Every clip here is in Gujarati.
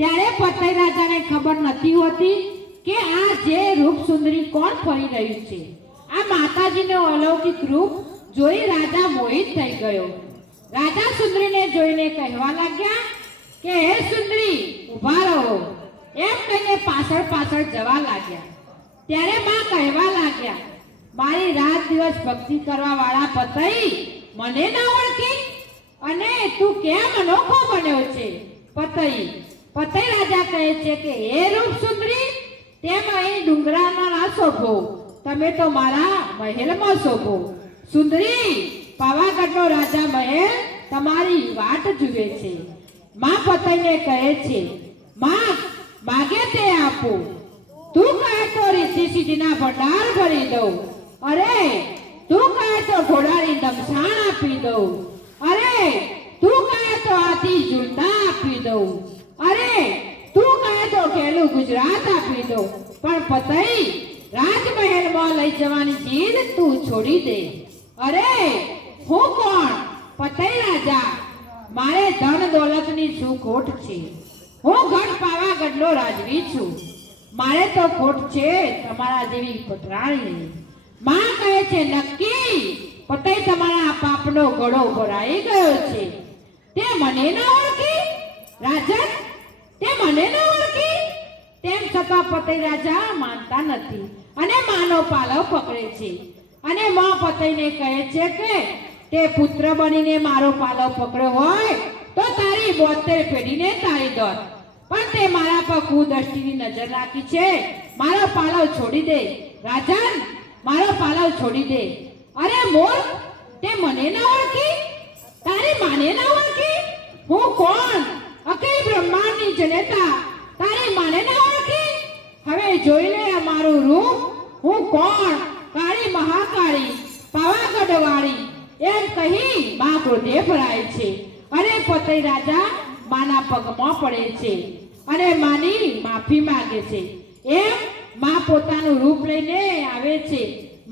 ત્યારે પતઈ રાજાને ખબર નથી હોતી કે આ જે રૂપ સુંદરી કોણ ફરી રહ્યું છે. આ માતાજીનો અલૌકિક રૂપ જોઈ રાજા મોહિત થઈ ગયો. રાજા સુંદરીને જોઈને કહેવા લાગ્યા કે હે સુંદરી ઊભા રહો એમ કહીને પાછળ પાછળ જવા લાગ્યા. ત્યારે માં કહેવા લાગ્યા મારી રાત દિવસ ભક્તિ કરવા વાળા પતઈ મને ના ઓળખી અને તું કેમ અનોખો બન્યો છે. પતઈ રાજા કહે છે કે હે રૂપ સુંદરી તેમ અહીં ડુંગરામાં ના શોભો, તમે તો મારા મહેલમાં શોભો. સુંદરી પાવાગઢનો રાજા મહેલ તમારી વાટ જુએ છે. માં પતઈને કહે છે માં માગે તે આપો, તું કહે તો રીતિ સીધીના ભંડાર ભરી દઉં, અરે તું કહે તો ઘોડાની દમસાણ આપી દઉં, અરે તું કહે તો હાથી ઝૂલતા આપી દઉં, અરે તું કહે તો ખેલું ગુજરાત આપી દઉં. પણ પતઈ રાજમહેલમાં લઈ જવાની જીદ તું છોડી દે. અરે હું કોણ? પતઈ રાજા, મારે ધન દોલતની શું ખોટ છે? હું ગઢ પાવાગઢનો રાજવી છું, મારે તો ખોટ છે તમારા જેવી પટરાણી. માં કહે છે નક્કી પતઈ તમારા પાપનો ઘડો ભરાઈ ગયો છે. તે મને ન ઓળખી રાજન, તે મને ન ઓળખી. તેમ છતાં પતઈ રાજા માનતા નથી અને માનો પાલવ પકડે છે. અને માં પતઈને કહે છે કે તે પુત્ર બનીને મારો પાલવ પકડ્યો હોય તો તારી 72 પેઢીને તારી દોત, પણ તે મારા પર કુદૃષ્ટિની નજર રાખી છે. મારો પાલવ છોડી દે રાજન, મારો પાલવ છોડી દે. અરે મૂર્ખ, તે મને ન ઓળખી, તારી માને ન ઓળખી. હું કોણ? અખિલ બ્રહ્માંડની જનેતા, તારી માને ન ઓળખી. હવે જોઈ લે અમારું રૂપ, હું કોણ? કાળી મહાકાળી પાવાગઢ વાળી એમ કહી માં ક્રોધે ભરાય છે અને પતઈ રાજા માના પગમાં પડે છે અને માની માફી માંગે છે. એમ માં પોતાનું રૂપ લઈને આવે છે.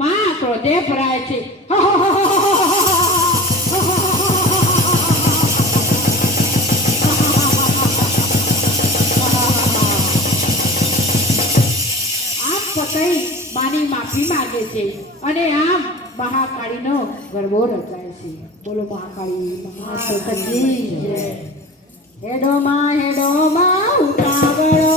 માં ક્રોધે ભરાય છે. આમ પતઈ માની માફી માંગે છે અને આમ મહાકાળીનો ગરબો રચાય છે. બોલો મહાકાળી મહાશક્તિ જય. હેડો માં ઉતાવળો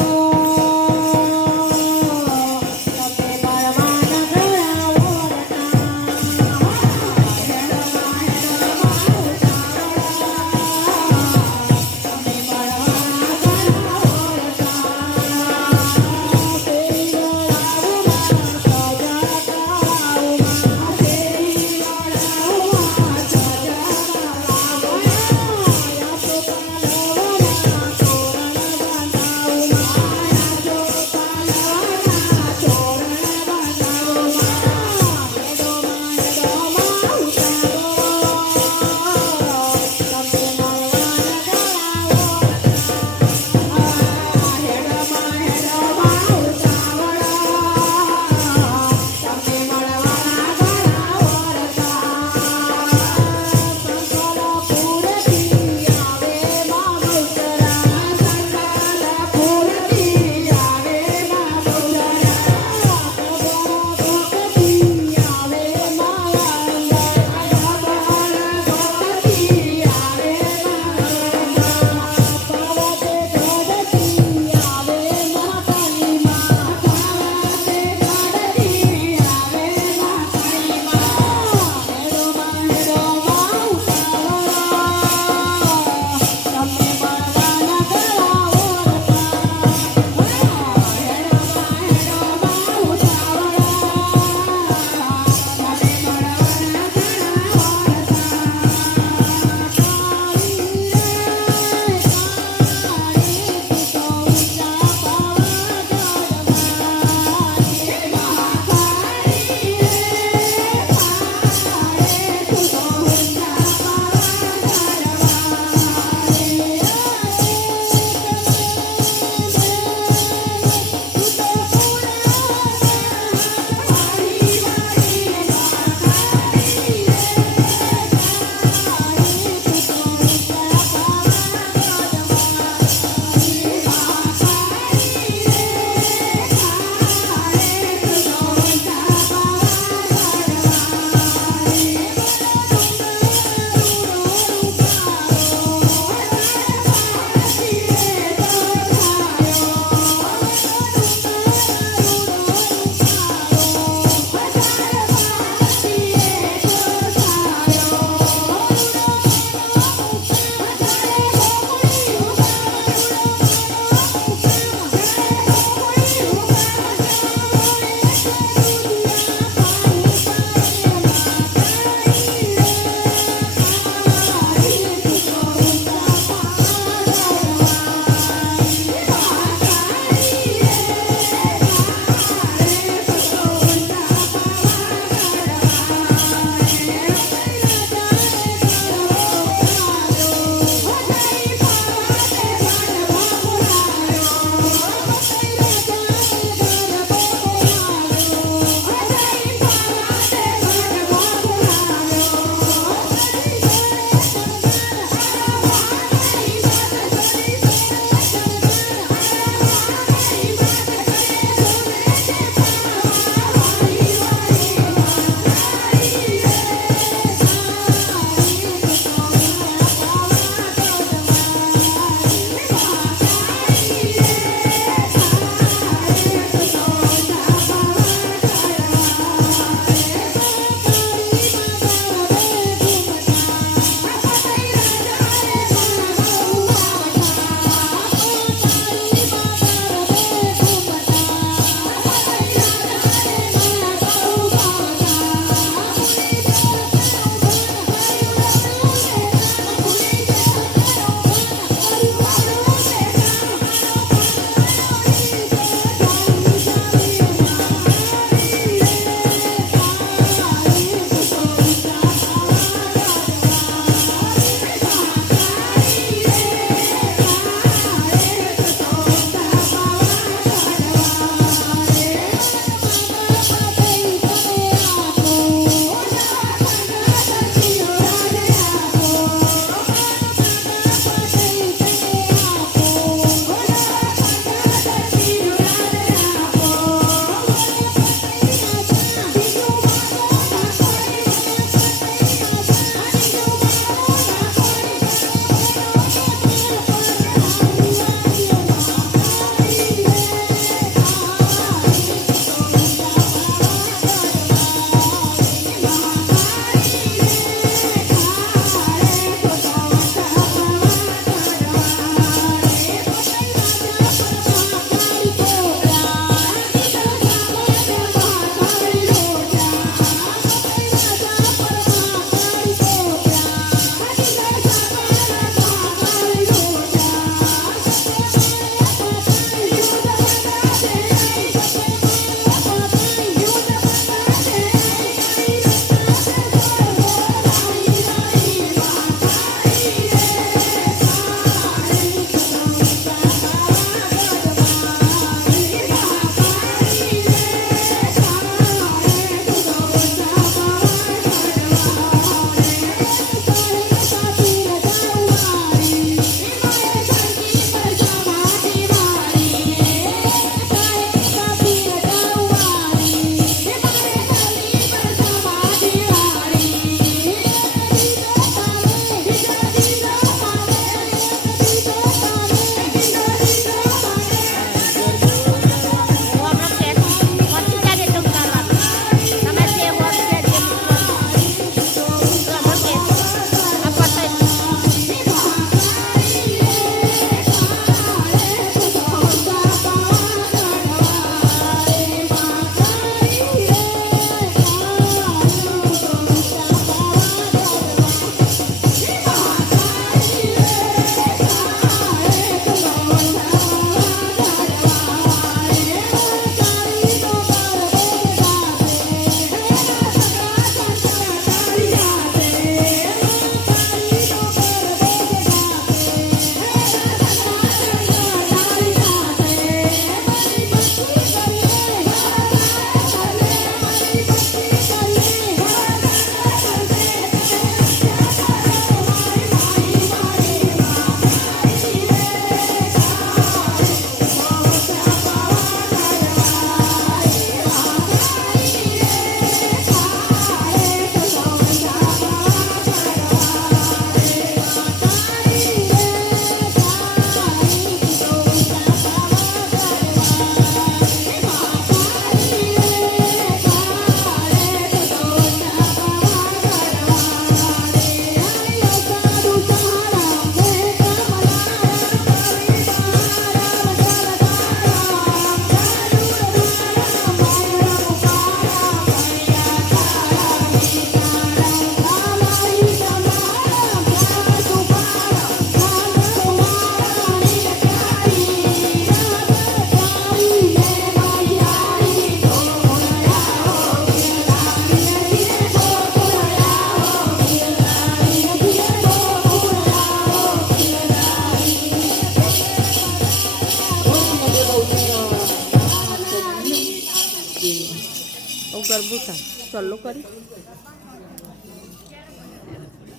ગરબું થાય ચાલુ કરી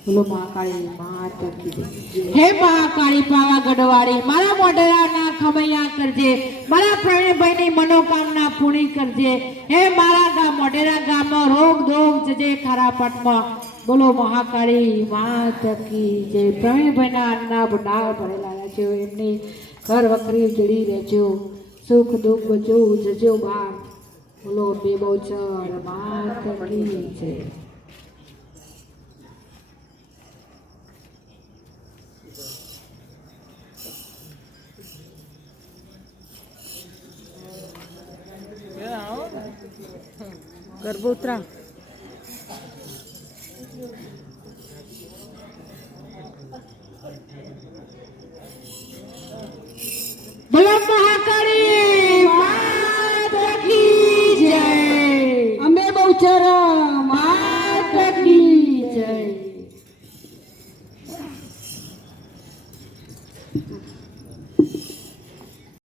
બોલો મહાકાળી માતા કી જય. હે મહાકાળી પાવાગઢવાળી મારા મોઢેરાના ખમૈયા કરજે, મારા પ્રવીણભાઈની મનોકામના પૂરી કરજે. હે મારા મોઢેરા ગામમાં રોગ દોગ જજે ખરા પટમાં. બોલો મહાકાળી માતા કી જય. પ્રવીણભાઈના અન્ના ભંડાર ભરેલા રહેજો, એમની ઘર વખરી જડી રહેજો, સુખ દુઃખ બધું જજો બહાર. બોલો બે બહુચર માતા કી જય. ગરબો ઉતરા બોલો મહાકાળી માતા કી જય. અમે બહુચર માતા કી જય.